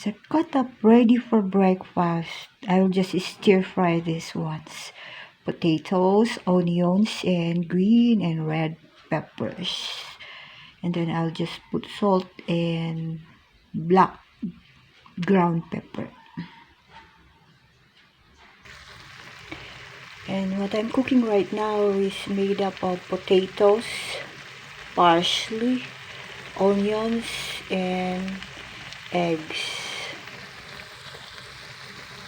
So cut up ready for breakfast. I'll just stir fry these ones. Potatoes, onions, and green and red peppers. And then I'll just put salt and black ground pepper. And what I'm cooking right now is made up of potatoes, parsley, onions, and eggs.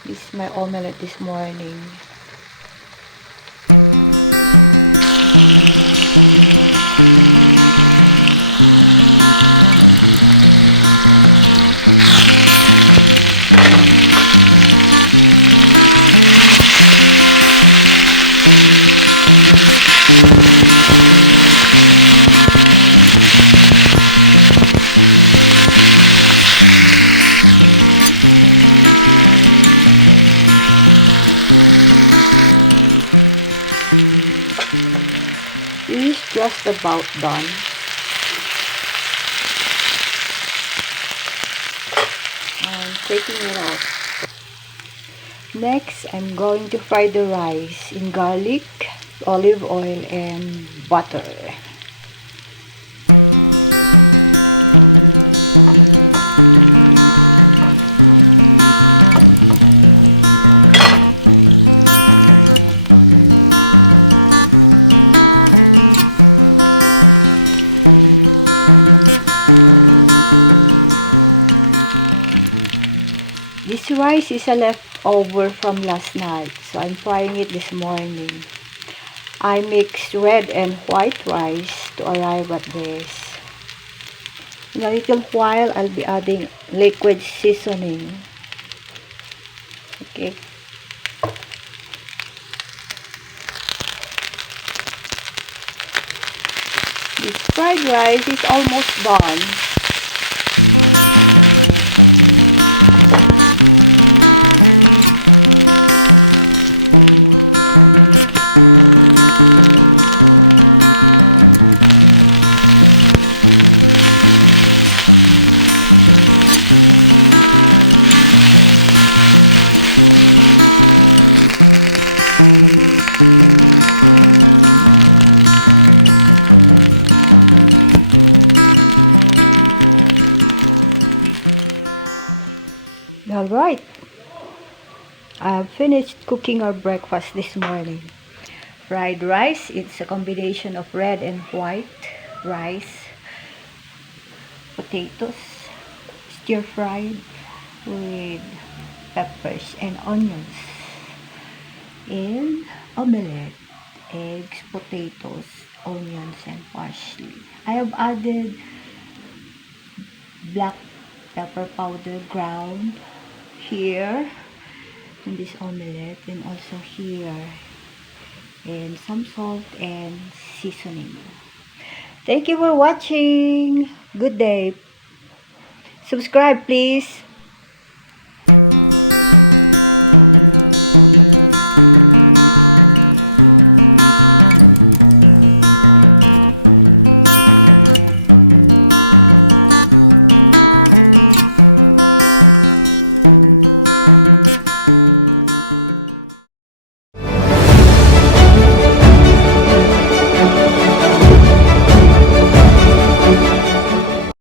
This is my omelet this morning. This is just about done. I'm taking it out. Next, I'm going to fry the rice in garlic, olive oil, and butter. This rice is a leftover from last night, so I'm frying it this morning. I mixed red and white rice to arrive at this. In a little while, I'll be adding liquid seasoning. Okay. This fried rice is almost done. Alright, I've finished cooking our breakfast this morning. Fried rice, it's a combination of red and white rice, potatoes, stir-fried with peppers and onions, and omelet, eggs, potatoes, onions, and parsley. I have added black pepper powder ground here in this omelette, and also here, and some salt and seasoning. Thank you for watching. Good day. Subscribe please.